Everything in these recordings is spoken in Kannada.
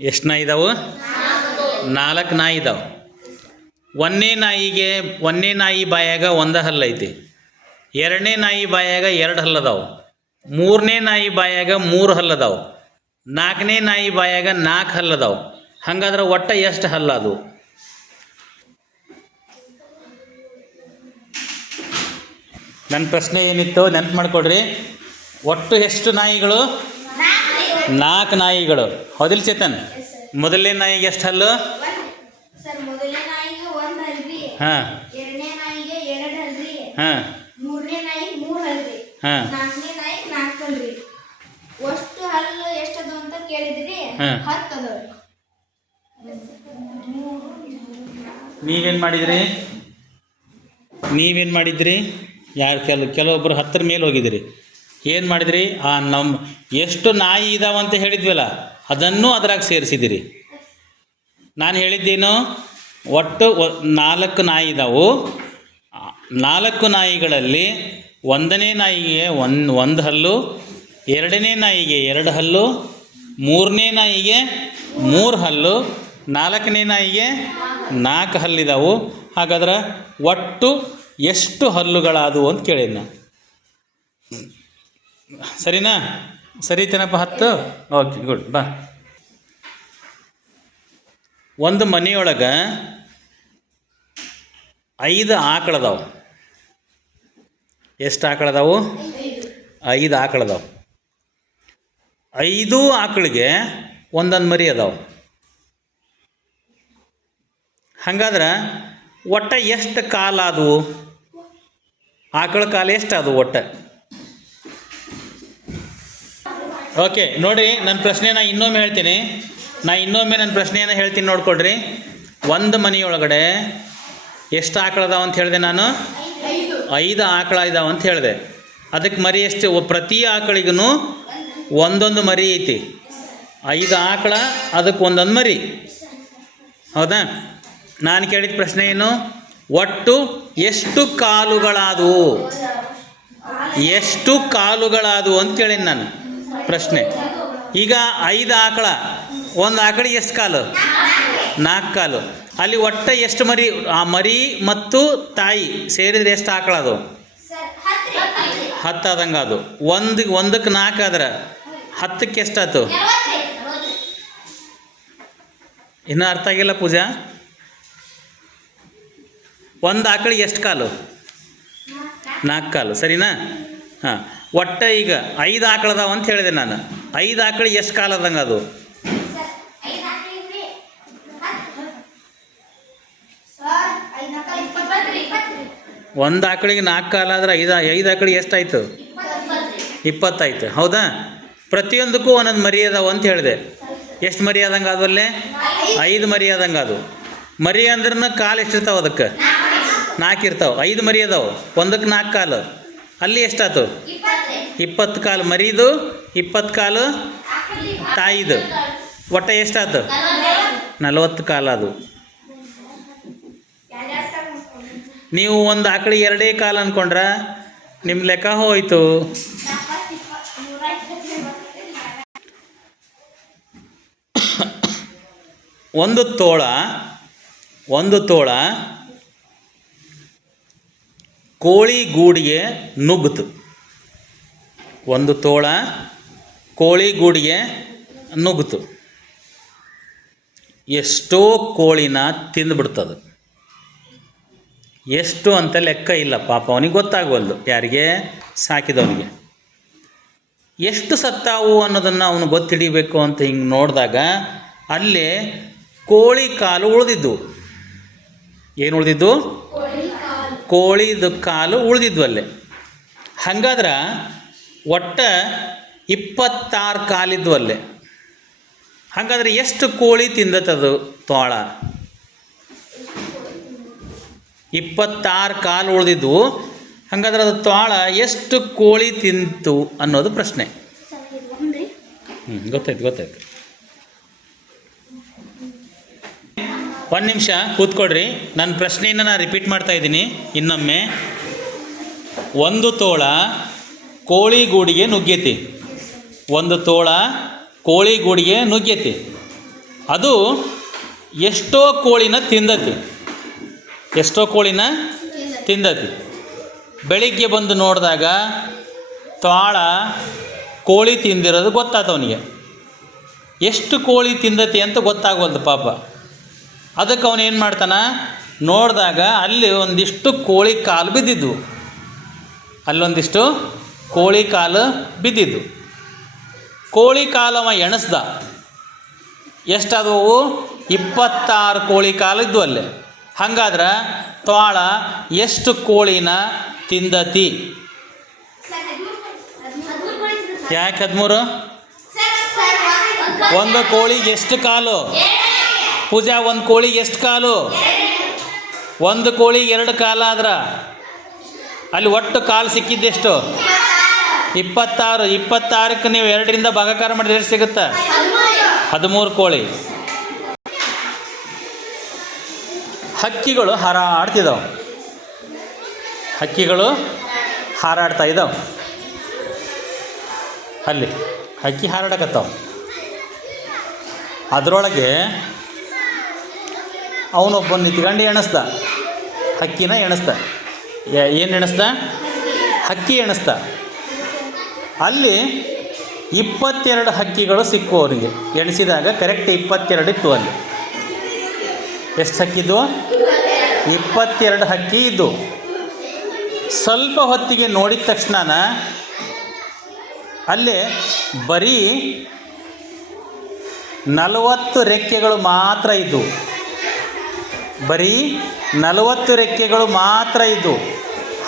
ಎಷ್ಟು ನಾಯಿ ಇದಾವು? ನಾಲ್ಕು ನಾಯಿ ಇದಾವೆ. ಒಂದನೇ ನಾಯಿಗೆ ಒಂದನೇ ನಾಯಿ ಬಾಯಾಗ ಒಂದು ಹಲ್ಲೈತಿ ಎರಡನೇ ನಾಯಿ ಬಾಯಾಗ ಎರಡು ಹಲ್ಲದಾವು ಮೂರನೇ ನಾಯಿ ಬಾಯಾಗ ಮೂರು ಹಲ್ಲದಾವು ನಾಲ್ಕನೇ ನಾಯಿ ಬಾಯಾಗ ನಾಲ್ಕು ಹಲ್ಲದಾವು ಹಂಗಾದ್ರೆ ಒಟ್ಟು ಎಷ್ಟು ಹಲ್ಲ ಅದು ನನ್ನ ಪ್ರಶ್ನೆ ಏನಿತ್ತು ನೆನಪು ಮಾಡಿಕೊಡ್ರಿ. ಒಟ್ಟು ಎಷ್ಟು ನಾಯಿಗಳು? ನಾಲ್ಕು ನಾಯಿಗಳು. ಹೌದಿಲ್ ಚೇತನ್? ಮೊದಲನೇ ನಾಯಿಗೆ ಎಷ್ಟು ಹಲ್ಲು ಹಾಂ. ಹಾಂ ಹಾಂ ನೀವೇನು ಮಾಡಿದ್ರಿ? ನೀವೇನು ಮಾಡಿದ್ರಿ? ಯಾರು ಕೆಲ ಕೆಲವೊಬ್ಬರು ಹತ್ತರ ಮೇಲೆ ಹೋಗಿದ್ರಿ. ಏನು ಮಾಡಿದ್ರಿ? ಆ ನಮ್ಮ ಎಷ್ಟು ನಾಯಿ ಇದಾವಂತ ಹೇಳಿದ್ವಲ್ಲ, ಅದನ್ನು ಅದ್ರಾಗ ಸೇರಿಸಿದಿರಿ ನಾನು ಹೇಳಿದ್ದೇನು, ಒಟ್ಟು ನಾಲ್ಕು ನಾಯಿ ಇದಾವು. ನಾಲ್ಕು ನಾಯಿಗಳಲ್ಲಿ ಒಂದನೇ ನಾಯಿಗೆ ಒಂದು ಒಂದು ಹಲ್ಲು, ಎರಡನೇ ನಾಯಿಗೆ ಎರಡು ಹಲ್ಲು, ಮೂರನೇ ನಾಯಿಗೆ ಮೂರು ಹಲ್ಲು, ನಾಲ್ಕನೇ ನಾಯಿಗೆ ನಾಲ್ಕು ಹಲ್ಲಿದಾವು ಹಾಗಾದ್ರೆ ಒಟ್ಟು ಎಷ್ಟು ಹಲ್ಲುಗಳಾದವು ಅಂತ ಕೇಳಿದ್ನ. ಸರಿನಾ? ಸರಿ ಸರಿತೇನಪ್ಪ ಹತ್ತು. ಓಕೆ ಗುಡ್ ಬಾ. ಒಂದು ಮನೆಯೊಳಗೆ ಐದು ಆಕಳದಾವು. ಎಷ್ಟು ಆಕಳದಾವು? ಐದು ಆಕಳದಾವು. ಐದು ಆಕಳಿಗೆ ಒಂದೊಂದು ಮರಿ ಅದಾವು. ಹಂಗಾದ್ರೆ ಒಟ್ಟ ಎಷ್ಟು ಕಾಲ ಆದವು? ಆಕಳ ಕಾಲ ಎಷ್ಟು ಅದು ಒಟ್ಟ? ಓಕೆ, ನೋಡಿ ನನ್ನ ಪ್ರಶ್ನೆನ ಇನ್ನೊಮ್ಮೆ ಹೇಳ್ತೀನಿ. ನಾ ಇನ್ನೊಮ್ಮೆ ನನ್ನ ಪ್ರಶ್ನೆಯನ್ನು ಹೇಳ್ತೀನಿ ನೋಡ್ಕೊಡ್ರಿ ಒಂದು ಮನೆಯೊಳಗಡೆ ಎಷ್ಟು ಆಕಳ ಅದಾವ ಅಂತ ಹೇಳಿದೆ ನಾನು? ಐದು ಆಕಳ ಇದಾವ ಅಂತ ಹೇಳಿದೆ. ಅದಕ್ಕೆ ಮರಿ ಎಷ್ಟು ಪ್ರತಿ ಆಕಳಿಗೂ ಒಂದೊಂದು ಮರಿ ಐತಿ. ಐದು ಆಕಳ ಅದಕ್ಕೆ ಒಂದೊಂದು ಮರಿ. ಹೌದಾ? ನಾನು ಕೇಳಿದ ಪ್ರಶ್ನೆ ಏನು? ಒಟ್ಟು ಎಷ್ಟು ಕಾಲುಗಳಾದವು? ಎಷ್ಟು ಕಾಲುಗಳಾದವು ಅಂತ ಕೇಳೀನಿ ನಾನು. ಪ್ರಶ್ನೆ. ಈಗ ಐದು ಆಕಳ, ಒಂದು ಆಕಳಿಗೆ ಎಷ್ಟು ಕಾಲು? ನಾಲ್ಕು ಕಾಲು. ಅಲ್ಲಿ ಒಟ್ಟು ಎಷ್ಟು ಮರಿ, ಆ ಮರಿ ಮತ್ತು ತಾಯಿ ಸೇರಿದರೆ ಎಷ್ಟು ಆಕಳ ಅದು? ಹತ್ತಾದಂಗೆ ಅದು. ಒಂದು ಒಂದಕ್ಕೆ ನಾಲ್ಕು ಆದ್ರೆ ಹತ್ತಕ್ಕೆ ಎಷ್ಟಾಯ್ತು ಇನ್ನೂ ಅರ್ಥ ಆಗಿಲ್ಲ ಪೂಜಾ? ಒಂದು ಆಕಳಿಗೆ ಎಷ್ಟು ಕಾಲು? ನಾಲ್ಕು ಕಾಲು. ಸರಿನಾ? ಹಾಂ. ಒಟ್ಟ ಈಗ ಐದು ಆಕಳದಾವ ಅಂತ ಹೇಳಿದೆ ನಾನು. ಐದು ಆಕಳು ಎಷ್ಟು ಕಾಲು ಅದಂಗೆ ಅದು? ಒಂದು ಆಕಳಿಗೆ ನಾಲ್ಕು ಕಾಲ ಆದ್ರೆ ಐದು ಐದು ಆಕಳಿಗೆ ಎಷ್ಟಾಯ್ತು ಇಪ್ಪತ್ತಾಯ್ತು ಹೌದಾ? ಪ್ರತಿಯೊಂದಕ್ಕೂ ಒಂದೊಂದು ಮರಿ ಅದಾವ ಅಂತ ಹೇಳಿದೆ. ಎಷ್ಟು ಮರಿ ಆದಂಗೆ ಅದಲ್ಲೇ ಐದು. ಮರಿ ಆದಂಗೆ ಅದು. ಮರಿ ಅಂದ್ರೂ ಕಾಲು ಎಷ್ಟಿರ್ತಾವೆ ಅದಕ್ಕೆ? ನಾಲ್ಕು ಇರ್ತಾವೆ. ಐದು ಮರಿ ಅದಾವೆ. ಒಂದಕ್ಕೆ ನಾಲ್ಕು ಕಾಲು. ಅಲ್ಲಿ ಎಷ್ಟಾಯ್ತು ಇಪ್ಪತ್ತು ಕಾಲು ಮರಿದು, ಇಪ್ಪತ್ತು ಕಾಲು ತಾಯಿದು. ಒಟ್ಟು ಎಷ್ಟಾಯ್ತು ನಲವತ್ತು ಕಾಲು ಅದು. ನೀವು ಒಂದು ಆಕಳಿಗೆ ಎರಡೇ ಕಾಲು ಅಂದ್ಕೊಂಡ್ರೆ ನಿಮ್ಮ ಲೆಕ್ಕ ಹೋಯ್ತು. ಒಂದು ತೋಳ ಒಂದು ತೋಳ, ಕೋಳಿ ಗೂಡಿಗೆ ನುಗ್ಗಿತು ಒಂದು ತೋಳ ಕೋಳಿ ಗೂಡಿಗೆ ನುಗ್ಗಿತು ಎಷ್ಟೋ ಕೋಳಿನ ತಿಂದುಬಿಡ್ತದ. ಎಷ್ಟು ಅಂತ ಲೆಕ್ಕ ಇಲ್ಲ ಪಾಪ ಅವನಿಗೆ ಗೊತ್ತಾಗವಲ್ದು ಯಾರಿಗೆ? ಸಾಕಿದವನಿಗೆ. ಎಷ್ಟು ಸತ್ತಾವು ಅನ್ನೋದನ್ನು ಅವನು ಗೊತ್ತಿಡಿಬೇಕು ಅಂತ ಹಿಂಗೆ ನೋಡಿದಾಗ ಅಲ್ಲೇ ಕೋಳಿ ಕಾಲು ಉಳಿದಿದ್ದು. ಏನು ಉಳಿದಿದ್ದು? ಕೋಳಿದು ಕಾಲು ಉಳಿದಿದ್ವು ಅಲ್ಲೇ. ಹಂಗಾದ್ರೆ ಒಟ್ಟ ಇಪ್ಪತ್ತಾರು ಕಾಲಿದ್ವು ಅಲ್ಲೇ. ಹಾಗಾದ್ರೆ ಎಷ್ಟು ಕೋಳಿ ತಿಂದತದು ತೋಳ? ಇಪ್ಪತ್ತಾರು ಕಾಲು ಉಳಿದಿದ್ವು ಹಾಗಾದ್ರೆ ಅದು ತೋಳ ಎಷ್ಟು ಕೋಳಿ ತಿಂತು ಅನ್ನೋದು ಪ್ರಶ್ನೆ. ಹ್ಞೂ ಗೊತ್ತಾಯ್ತು ಗೊತ್ತಾಯ್ತು. ಒಂದು ನಿಮಿಷ ಕೂತ್ಕೊಡ್ರಿ ನನ್ನ ಪ್ರಶ್ನೆಯನ್ನು ನಾನು ರಿಪೀಟ್ ಮಾಡ್ತಾ ಇದ್ದೀನಿ. ಇನ್ನೊಮ್ಮೆ. ಒಂದು ತೋಳ ಕೋಳಿ ಗೂಡಿಗೆ ನುಗ್ಗೈತಿ. ಒಂದು ತೋಳ ಕೋಳಿ ಗೂಡಿಗೆ ನುಗ್ಗೈತಿ. ಅದು ಎಷ್ಟೋ ಕೋಳಿನ ತಿಂದತಿ. ಎಷ್ಟೋ ಕೋಳಿನ ತಿಂದತಿ. ಬೆಳಿಗ್ಗೆ ಬಂದು ನೋಡಿದಾಗ ತಾಳ ಕೋಳಿ ತಿಂದಿರೋದು ಗೊತ್ತಾಯ್ತು ಅವನಿಗೆ. ಎಷ್ಟು ಕೋಳಿ ತಿಂದತಿ ಅಂತ ಗೊತ್ತಾಗೋದು ಪಾಪ. ಅದಕ್ಕೆ ಅವನು ಏನು ಮಾಡ್ತಾನ? ನೋಡಿದಾಗ ಅಲ್ಲಿ ಒಂದಿಷ್ಟು ಕೋಳಿ ಕಾಲು ಬಿದ್ದಿದ್ವು. ಅಲ್ಲೊಂದಿಷ್ಟು ಕೋಳಿ ಕಾಲು ಬಿದ್ದಿದ್ದು. ಕೋಳಿ ಕಾಲವ ಎಣಸ್ದ. ಎಷ್ಟಾದವು? ಇಪ್ಪತ್ತಾರು ಕೋಳಿ ಕಾಲು ಇದ್ವು ಅಲ್ಲಿ. ಹಂಗಾದ್ರೆ ತ್ವಾಳ ಎಷ್ಟು ಕೋಳಿನ ತಿಂದತಿ? ಯಾಕೆ ಹದಿಮೂರು? ಒಂದು ಕೋಳಿಗೆ ಎಷ್ಟು ಕಾಲು? ಪೂಜಾ, ಒಂದು ಕೋಳಿಗೆ ಎಷ್ಟು ಕಾಲು? ಒಂದು ಕೋಳಿಗೆ ಎರಡು ಕಾಲ ಆದ್ರೆ. ಅಲ್ಲಿ ಒಟ್ಟು ಕಾಲು ಸಿಕ್ಕಿದ್ದೆಷ್ಟು? ಇಪ್ಪತ್ತಾರು, ಇಪ್ಪತ್ತಾರಕ್ಕೆ ನೀವು ಎರಡರಿಂದ ಭಾಗಕಾರ ಮಾಡಿದ್ರೆ ಎಷ್ಟು ಸಿಗುತ್ತೆ? ಹದಿಮೂರು ಕೋಳಿ. ಹಕ್ಕಿಗಳು ಹಾರಾಡ್ತಿದ್ದಾವೆ ಹಕ್ಕಿಗಳು ಹಾರಾಡ್ತಾ ಇದ್ದಾವೆ ಅಲ್ಲಿ, ಹಕ್ಕಿ ಹಾರಾಡಕತ್ತಾವ. ಅದರೊಳಗೆ ಅವನೊಬ್ಬ ನಿಂತ್ಕೊಂಡು ಎಣಿಸ್ದ. ಹಕ್ಕಿನ ಎಣಿಸ್ದ. ಏನು ಎಣಿಸ್ದ? ಹಕ್ಕಿ ಎಣಿಸ್ದ. ಅಲ್ಲಿ ಇಪ್ಪತ್ತೆರಡು ಹಕ್ಕಿಗಳು ಸಿಕ್ಕು ಅವರಿಗೆ. ಎಣಿಸಿದಾಗ ಕರೆಕ್ಟ್ ಇಪ್ಪತ್ತೆರಡು ಇತ್ತು ಅಲ್ಲಿ. ಎಷ್ಟು ಹಕ್ಕಿದ್ವು ಇಪ್ಪತ್ತೆರಡು ಹಕ್ಕಿ ಇದ್ದು. ಸ್ವಲ್ಪ ಹೊತ್ತಿಗೆ ನೋಡಿದ ತಕ್ಷಣ ಅಲ್ಲೇ ಬರೀ ನಲವತ್ತು ರೆಕ್ಕೆಗಳು ಮಾತ್ರ ಇದ್ದವು ಬರೀ ನಲವತ್ತು ರೆಕ್ಕೆಗಳು ಮಾತ್ರ ಇದ್ದವು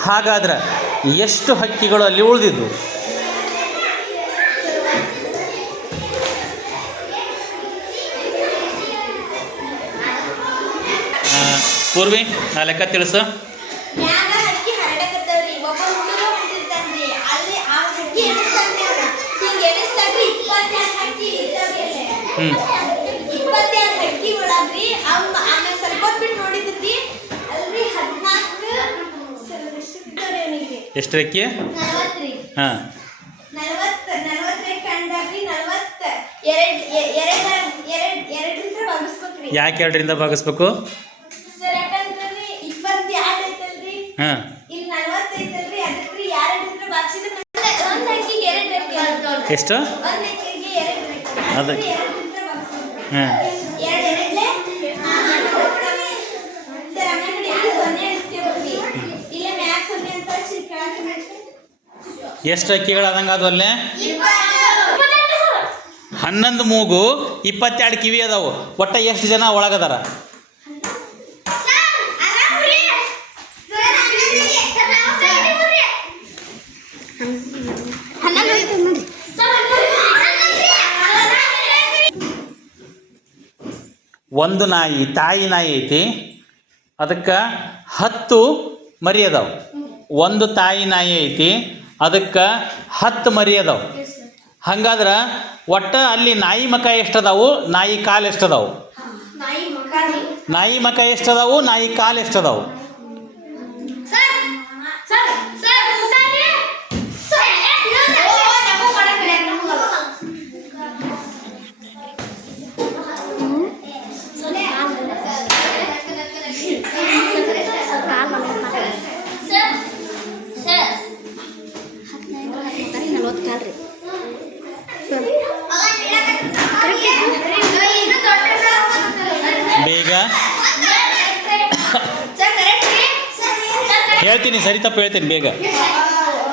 ಹಾಗಾದ್ರೆ ಎಷ್ಟು ಹಕ್ಕಿಗಳು ಅಲ್ಲಿ ಉಳಿದಿದ್ವು ಕಂಡಾಗ್ರಿ ಆ ಲೆಕ್ಕ ತಿಳಿಸು. ಹ್ಞೂ ಎರಡ್ ಎರಡರಿಂದ ಭಾಗಿಸ್ಬೇಕ್ರಿ. ಯಾಕೆ ಎರಡರಿಂದ ಭಾಗಿಸ್ಬೇಕು ಸರ್ ಯಾಕಂದ್ರಿ ಇಪ್ಪತ್ತೆರಡು ಐತಲ್ರಿ ಹಾಂ ಇಲ್ಲಿ ನಲವತ್ತೈತಲ್ರಿ ಅದಕ್ರಿ ಎರಡು ಇದ್ರೆ ಬಾಕ್ಸಿದ್ರೆ ಒಂದ್ ಅಕ್ಕಿಗೆ ಎರಡು ರೆಕ್ಕೆ ಎಷ್ಟು? ಅದಕ್ಕೆ. ಹಾಂ. ಎಷ್ಟು ಅಕ್ಕಿಗಳು ಅದಂಗ ಅದು ಅಲ್ಲೇ? ಹನ್ನೊಂದು ಮೂಗು ಇಪ್ಪತ್ತೆರಡು ಕಿವಿ ಅದಾವು. ಒಟ್ಟ ಎಷ್ಟು ಜನ ಒಳಗದಾರ ಸರ್, ಆರಾಮ್ರಿ? ಸರ್, ಹನ್ನೊಂದ್ರಿ. ಸರ್, ನಾವು ಹನ್ನೊಂದ್ರಿ. ಹನ್ನೊಂದು ಐತೆ ನೋಡ್ರಿ. ಸರ್, ಹನ್ನೊಂದ್ರಿ. ಹನ್ನೊಂದ್ರಿ. ಒಂದು ನಾಯಿ ತಾಯಿ ನಾಯಿ ಐತಿ. ಅದಕ್ಕೆ ಹತ್ತು ಮರಿ ಅದಾವು. ಒಂದು ತಾಯಿ ನಾಯಿ ಐತಿ. ಅದಕ್ಕೆ ಹತ್ತು ಮರಿ ಅದಾವೆ. ಹಂಗಾದ್ರೆ ಒಟ್ಟ ಅಲ್ಲಿ ನಾಯಿ ಮಕ ಎಷ್ಟದಾವು? ನಾಯಿ ಕಾಲು ಎಷ್ಟದಾವು? ನಾಯಿ ಮಕ ಎಷ್ಟದಾವು? ನಾಯಿ ಕಾಲು ಎಷ್ಟದಾವು? ಹೇಳ್ತೀನಿ, ಸರಿ, ತಪ್ಪು ಹೇಳ್ತೀನಿ, ಬೇಗ.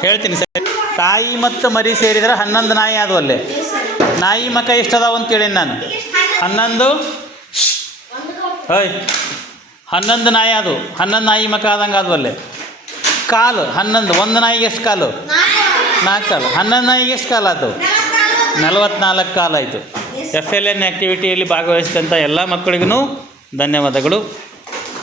ಹೇಳ್ತೀನಿ, ಸರಿ. ತಾಯಿ ಮತ್ತು ಮರಿ ಸೇರಿದರೆ ಹನ್ನೊಂದು ನಾಯಿ ಆದವು ಅಲ್ಲೇ. ನಾಯಿ ಮಕ ಎಷ್ಟದಾವ ಅಂತ ಕೇಳೀನಿ ನಾನು. ಹನ್ನೊಂದು? ಓಯ್ ಹನ್ನೊಂದು ನಾಯಿ ಅದು. ಹನ್ನೊಂದು ನಾಯಿ ಮಕ ಆದಂಗೆ ಆದವಲ್ಲೇ ಕಾಲು, ಹನ್ನೊಂದು. ಒಂದು ನಾಯಿಗೆ ಎಷ್ಟು ಕಾಲು? ನಾಲ್ಕು. ಕಾಲು ಹನ್ನೊಂದು ನಾಯಿಗೆ ಎಷ್ಟು ಕಾಲು ಅದು? ನಲವತ್ನಾಲ್ಕು ಕಾಲು ಆಯಿತು. ಎಫ್ ಎಲ್ ಎನ್ ಆ್ಯಕ್ಟಿವಿಟಿಯಲ್ಲಿ ಭಾಗವಹಿಸಿದಂಥ ಎಲ್ಲ ಮಕ್ಕಳಿಗೂ ಧನ್ಯವಾದಗಳು.